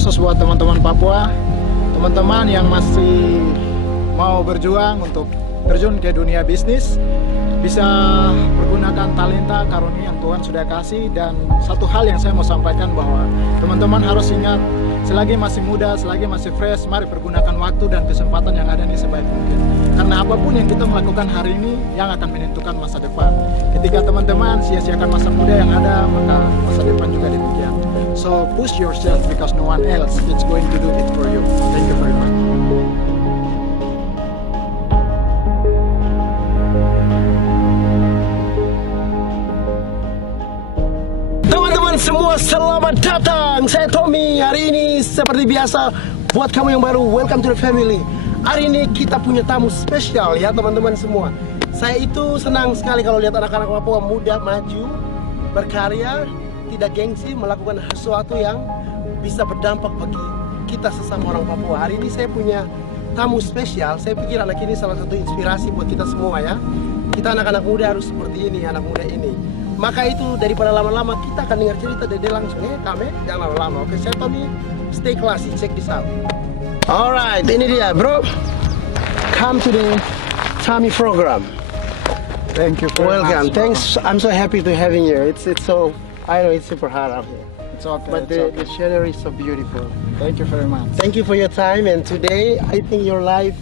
khusus buat teman-teman Papua, teman-teman yang masih mau berjuang untuk terjun ke dunia bisnis, bisa menggunakan talenta karunia yang Tuhan sudah kasih. Dan satu hal yang saya mau sampaikan bahwa teman-teman harus ingat, selagi masih muda, selagi masih fresh, mari pergunakan waktu dan kesempatan yang ada ini sebaik mungkin. Karena apapun yang kita melakukan hari ini yang akan menentukan masa depan. Ketika teman-teman sia-siakan masa muda yang ada, maka masa depan juga demikian. So push yourself because no one else is going to do it for you. Thank you very much. Teman-teman semua, selamat datang. Saya Tommy. Hari ini seperti biasa, buat kamu yang baru, welcome to the family. Hari ini kita punya tamu spesial ya teman-teman semua. Saya itu senang sekali kalau lihat anak-anak Papua muda maju, berkarya, tidak gengsi, melakukan sesuatu yang bisa berdampak bagi kita sesama orang Papua. Hari ini saya punya tamu spesial. Saya pikir anak ini salah satu inspirasi buat kita semua ya. Kita anak-anak muda harus seperti ini, anak muda ini. Maka itu daripada lama-lama kita akan dengar cerita dari dia langsung. Kami jangan lama-lama. Oke, saya Tommy, stay classy, check this out. Alright, ini dia bro. Come to the Tommy program. Thank you very Welcome. much. Thanks. I'm so happy to having you. It's so. I know it's super hot out here, It's okay. but the scenery is so beautiful. Thank you very much. Thank you for your time. And today, I think your life.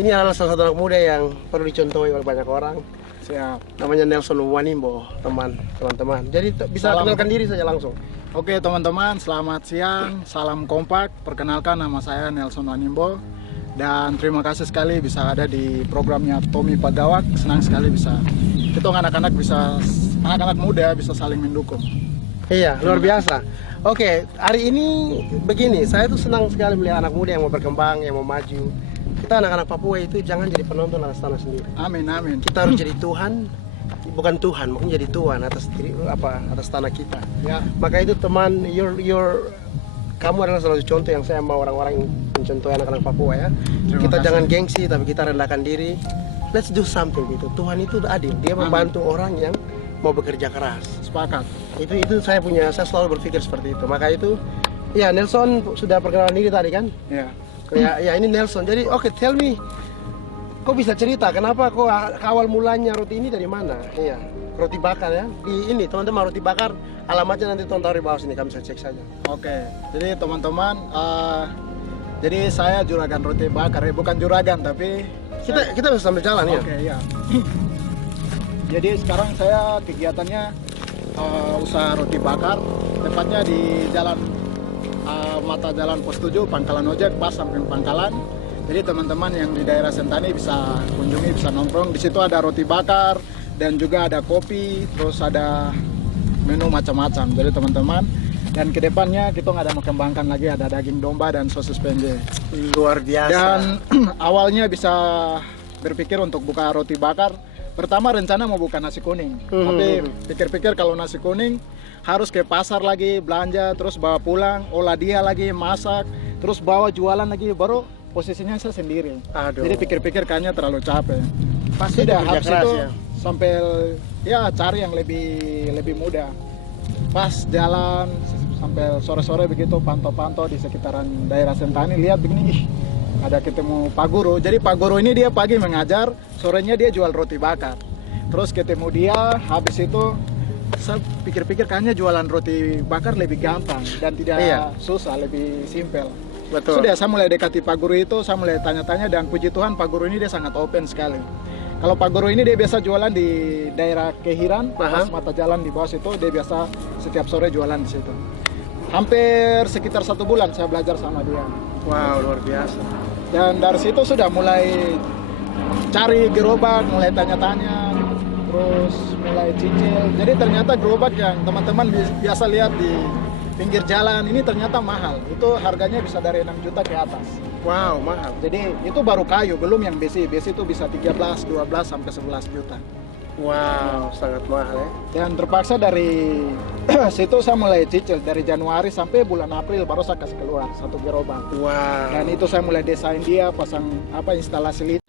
Ini adalah salah satu anak muda yang perlu dicontohi oleh banyak orang. Siap. Namanya Nelson Wanimbo, teman-teman. Jadi bisa Salam. kenalkan diri saja langsung. Oke teman-teman, selamat siang, salam kompak. Perkenalkan, nama saya Nelson Wanimbo. Dan terima kasih sekali bisa ada di programnya Tommy Pagawak. Senang sekali bisa, kita anak-anak muda bisa saling mendukung. Iya, luar biasa. Oke, hari ini begini, saya tuh senang sekali melihat anak muda yang mau berkembang, yang mau maju. Kita anak-anak Papua itu jangan jadi penonton atas tanah sendiri. Amin, amin. Kita harus jadi Tuhan, bukan Tuhan, mungkin jadi Tuhan atas diri atas tanah kita. Ya, Maka itu teman, kamu adalah salah satu contoh yang saya mau orang-orang mencontohi anak-anak Papua ya. Terima Kita kasih. jangan gengsi, tapi kita rendahkan diri. Let's do something gitu. Tuhan itu adil, dia membantu orang yang mau bekerja keras. sepakat. Itu saya selalu berpikir seperti itu. Maka itu, ya Nelson sudah perkenalan diri tadi kan? Ya. Ya ini Nelson. Jadi oke, tell me, kok bisa cerita kenapa kok awal mulanya roti ini dari mana? Iya, roti bakar ya. Di ini teman-teman, roti bakar alamatnya nanti tonton di bawah sini, kamu bisa cek saja. Oke, jadi teman-teman, jadi saya juragan roti bakar, bukan juragan tapi Kita bisa sambil jalan ya. oke ya. Jadi sekarang saya kegiatannya usaha roti bakar, tepatnya di jalan mata jalan Pos 7, Pangkalan Ojek, pas samping Pangkalan. Jadi teman-teman yang di daerah Sentani bisa kunjungi, bisa nongkrong. Di situ ada roti bakar dan juga ada kopi, terus ada menu macam-macam. Jadi teman-teman, dan kedepannya kita ada mau kembangkan lagi, ada daging domba dan sosis penje. Luar biasa. Dan awalnya bisa berpikir untuk buka roti bakar. Pertama rencana mau buka nasi kuning, tapi pikir-pikir kalau nasi kuning harus ke pasar lagi belanja, terus bawa pulang, olah dia lagi, masak, terus bawa jualan lagi, baru posisinya saya sendiri. Aduh. Jadi pikir-pikir kayaknya terlalu capek. Pasti Sudah kerja habis keras itu ya. sampai ya cari yang lebih mudah. Pas jalan sampai sore-sore begitu pantau-pantau di sekitaran daerah Sentani, lihat begini, ih, ada ketemu Pak Guru. Jadi Pak Guru ini dia pagi mengajar, sorenya dia jual roti bakar. Terus ketemu dia, habis itu saya pikir-pikir kayaknya jualan roti bakar lebih gampang dan tidak susah, lebih simpel. Betul. Sudah saya mulai dekati Pak Guru itu, saya mulai tanya-tanya, dan puji Tuhan Pak Guru ini dia sangat open sekali. Kalau Pak Guru ini dia biasa jualan di daerah Kehiran, pas mata jalan di bawah situ, dia biasa setiap sore jualan di situ. Hampir sekitar 1 bulan saya belajar sama dia. Wow, luar biasa. Dan dari situ sudah mulai cari gerobak, mulai tanya-tanya, terus mulai cicil. Jadi ternyata gerobak yang teman-teman biasa lihat di pinggir jalan ini ternyata mahal. Itu harganya bisa dari 6 juta ke atas. Wow, mahal. Jadi itu baru kayu, belum yang besi. Besi itu bisa 13, 12 sampai 11 juta. Wow, sangat mahal ya. Dan terpaksa dari situ saya mulai cicil dari Januari sampai bulan April baru saya kasih keluar 1 gerobak. Wow. Dan itu saya mulai desain dia, pasang instalasi listrik.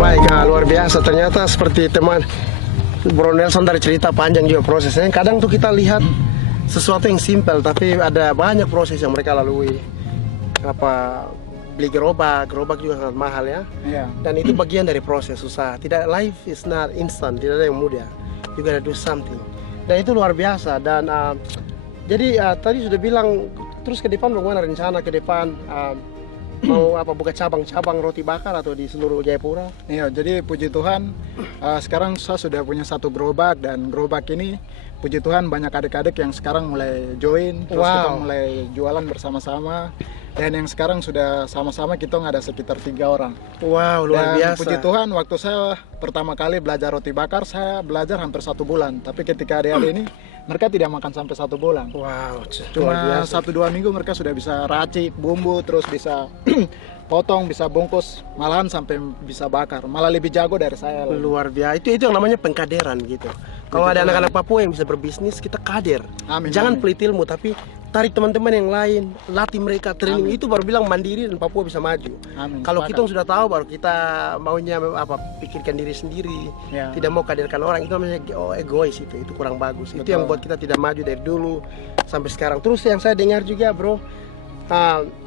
Baik, luar biasa. Ternyata seperti teman Bro Nelson dari cerita panjang juga prosesnya. Kadang tuh kita lihat sesuatu yang simpel, tapi ada banyak proses yang mereka lalui. Apa beli gerobak juga sangat mahal ya. Iya. Dan itu bagian dari proses susah. Tidak, life is not instant, tidak ada yang mudah. You gotta do something. Dan itu luar biasa. Dan jadi tadi sudah bilang, terus ke depan bagaimana rencana ke depan? Mau apa, buka cabang-cabang roti bakar atau di seluruh Jayapura? Iya, jadi puji Tuhan sekarang saya sudah punya satu gerobak, dan gerobak ini puji Tuhan banyak adik-adik yang sekarang mulai join, terus kita mulai jualan bersama-sama, dan yang sekarang sudah sama-sama kita ada sekitar 3 orang. Wow, luar Dan biasa. puji Tuhan waktu saya pertama kali belajar roti bakar, saya belajar hampir 1 bulan, tapi ketika adik-adik ini mereka tidak makan sampai 1 bulan. Wow, Cuma 1-2 minggu mereka sudah bisa racik bumbu, terus bisa potong, bisa bungkus, malahan sampai bisa bakar, malah lebih jago dari saya. Luar biasa. Itu yang namanya pengkaderan gitu. Kalau ada anak-anak Papua yang bisa berbisnis, kita kader. Amin, Jangan amin. pelit ilmu, tapi tarik teman-teman yang lain, latih mereka, training. Itu baru bilang mandiri dan Papua bisa maju. Amin, Kalau sepakat. kita sudah tahu, baru kita maunya pikirkan diri sendiri, Ya. tidak mau kaderkan orang, itu namanya egois. Itu kurang bagus. Itu yang Betul. buat kita tidak maju dari dulu sampai sekarang. Terus yang saya dengar juga, bro,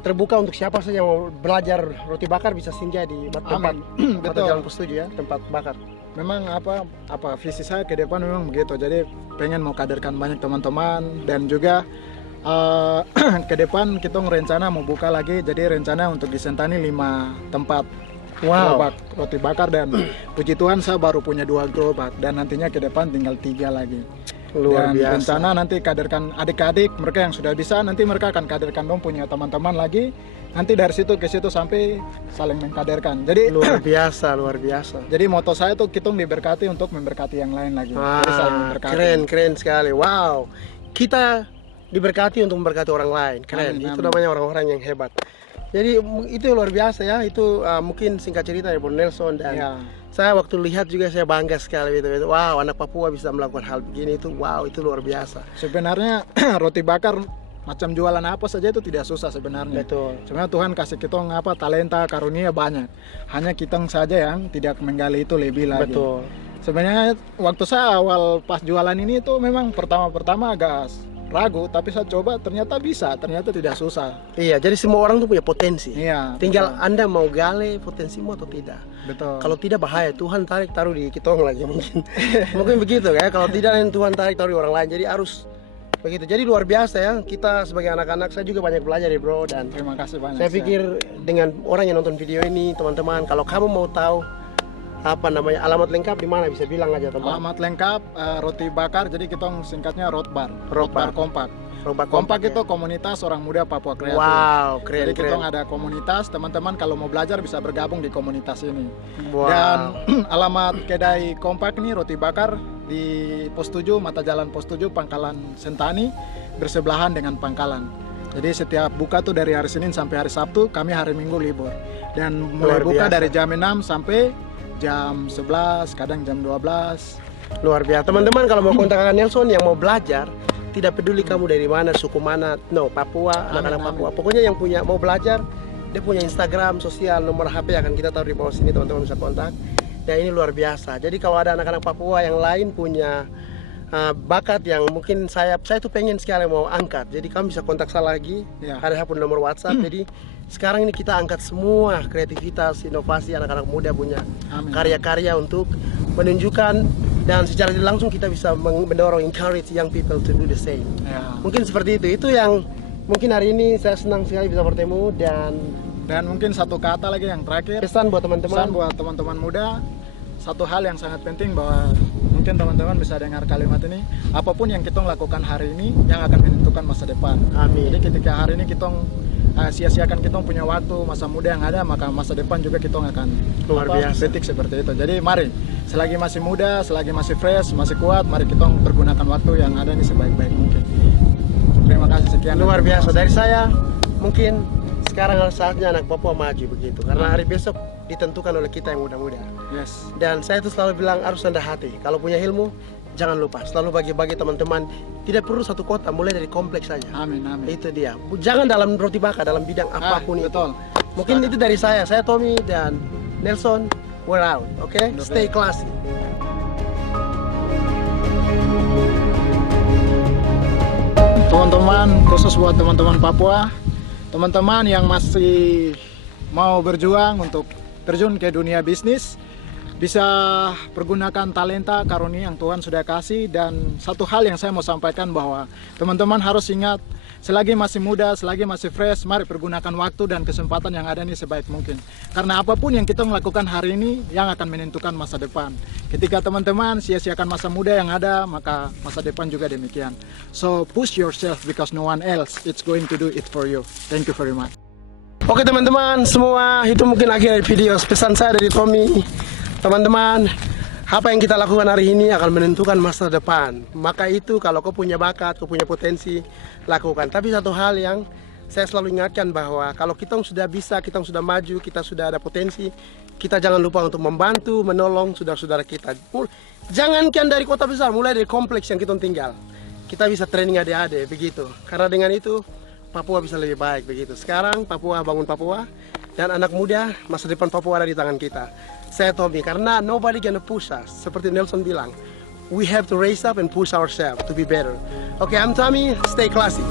terbuka untuk siapa saja yang mau belajar roti bakar, bisa singgah di tempat Amin. atau Betul. Jalan Postuju ya, tempat bakar. Memang apa visi saya ke depan memang begitu, jadi pengen mau kaderkan banyak teman-teman, dan juga ke depan kita rencana mau buka lagi, jadi rencana untuk di Sentani 5 tempat gerobak roti bakar, dan puji Tuhan saya baru punya 2 gerobak, dan nantinya ke depan tinggal 3 lagi. Luar Dan biasa. rencana nanti kaderkan adik-adik mereka yang sudah bisa, nanti mereka akan kaderkan dong punya teman-teman lagi, nanti dari situ ke situ sampai saling mengkaderkan. Jadi Luar biasa, luar biasa. jadi moto saya tuh kita diberkati untuk memberkati yang lain lagi. Jadi saling memberkati. Keren sekali. Wow. Kita diberkati untuk memberkati orang lain. Keren. Amin, Itu amin. namanya orang-orang yang hebat. Jadi itu luar biasa ya. Itu mungkin singkat cerita dari Bro Nelson, dan Ya. saya waktu lihat juga saya bangga sekali gitu. Wow, anak Papua bisa melakukan hal begini, itu wow, itu luar biasa. Sebenarnya roti bakar macam jualan apa saja itu tidak susah sebenarnya. Betul. Sebenarnya Tuhan kasih kita talenta karunia banyak. Hanya kita saja yang tidak menggali itu lebih lagi. Betul. Sebenarnya waktu saya awal pas jualan ini itu memang pertama-pertama agak ragu, tapi saya coba ternyata bisa, ternyata tidak susah. Iya, jadi semua orang tuh punya potensi. Iya. Tinggal betul. Anda mau gali potensimu atau tidak. Betul. Kalau tidak bahaya, Tuhan taruh di kitong lagi mungkin. Mungkin begitu ya. Kalau tidak, Tuhan taruh di orang lain. Jadi harus begitu. Jadi luar biasa ya. Kita sebagai anak-anak, saya juga banyak belajar ya bro. Dan Terima kasih banyak. saya pikir dengan orang yang nonton video ini, teman-teman, kalau kamu mau tahu apa namanya alamat lengkap di mana, bisa bilang aja teman. alamat lengkap roti bakar, jadi kita singkatnya Rotbar. Rotbar. Kompak. Robak Kompak ya. itu komunitas orang muda Papua Kreatif. Wow, keren Jadi kita keren. ada komunitas, teman-teman kalau mau belajar bisa bergabung di komunitas ini. Wow. Dan alamat kedai Kompak ini roti bakar di Pos 7, mata jalan Pos 7, Pangkalan Sentani, bersebelahan dengan Pangkalan. Jadi setiap buka tuh dari hari Senin sampai hari Sabtu, kami hari Minggu libur. Dan mulai Luar buka biasa. dari jam 6 sampai jam 11, kadang jam 12. Luar biasa. Teman-teman kalau mau kontak Kak Nelson yang mau belajar, tidak peduli kamu dari mana, suku mana, no, Papua, anak-anak amin. Papua. Pokoknya yang punya mau belajar, dia punya Instagram, sosial, nomor HP akan kita taruh di bawah sini, teman-teman bisa kontak. Dan ini luar biasa. Jadi kalau ada anak-anak Papua yang lain punya bakat yang mungkin saya tuh pengen sekali mau angkat. Jadi kamu bisa kontak saya lagi. Ya. Ada pun nomor WhatsApp. Jadi sekarang ini kita angkat semua kreativitas, inovasi anak-anak muda punya Amin. karya-karya untuk menunjukkan, dan secara tidak langsung kita bisa mendorong, encourage young people to do the same. Ya. Mungkin seperti itu. Itu yang mungkin hari ini saya senang sekali bisa bertemu, dan mungkin satu kata lagi yang terakhir. pesan buat Pesan teman-teman. buat teman-teman muda, satu hal yang sangat penting bahwa mungkin teman-teman bisa dengar kalimat ini, apapun yang kita lakukan hari ini yang akan menentukan masa depan. Amin. Jadi ketika hari ini kita sia-siakan kita punya waktu, masa muda yang ada, maka masa depan juga kita akan Luar biasa. petik seperti itu. Jadi mari, selagi masih muda, selagi masih fresh, masih kuat, mari kita pergunakan waktu yang ada ini sebaik-baik mungkin. Terima kasih, sekian. Luar biasa dari saya. Mungkin sekarang saatnya anak Papua maju begitu, karena hari besok ditentukan oleh kita yang muda-muda. Yes. Dan saya tuh selalu bilang harus rendah hati. Kalau punya ilmu, jangan lupa selalu bagi-bagi teman-teman. Tidak perlu satu kota, mulai dari kompleks saja. Amin, amin. Itu dia. Jangan dalam roti bakar, dalam bidang apapun itu. betul. Mungkin itu dari saya Tommy dan Nelson. we're out. Okay? Stay classy. Teman-teman, khusus buat teman-teman Papua, teman-teman yang masih mau berjuang untuk terjun ke dunia bisnis, bisa pergunakan talenta karunia yang Tuhan sudah kasih. Dan satu hal yang saya mau sampaikan bahwa teman-teman harus ingat, selagi masih muda, selagi masih fresh, mari pergunakan waktu dan kesempatan yang ada ini sebaik mungkin. Karena apapun yang kita melakukan hari ini yang akan menentukan masa depan. Ketika teman-teman sia-siakan masa muda yang ada, maka masa depan juga demikian. So push yourself because no one else is going to do it for you. Thank you very much. Oke teman-teman semua, itu mungkin akhir dari video. Pesan saya dari Tommy, teman-teman, apa yang kita lakukan hari ini akan menentukan masa depan. Maka itu kalau kau punya bakat, kau punya potensi, lakukan. Tapi satu hal yang saya selalu ingatkan bahwa kalau kita sudah bisa, kita sudah maju, kita sudah ada potensi, kita jangan lupa untuk membantu, menolong saudara-saudara kita. Jangankan dari kota besar, mulai dari kompleks yang kita tinggal. Kita bisa training adik-adik, begitu. Karena dengan itu Papua bisa lebih baik, begitu. Sekarang Papua bangun Papua, dan anak muda, masa depan Papua ada di tangan kita. Saya Tommy, karena nobody gonna push us. Seperti Nelson bilang, we have to raise up and push ourselves to be better. Okay, I'm Tommy, stay classy.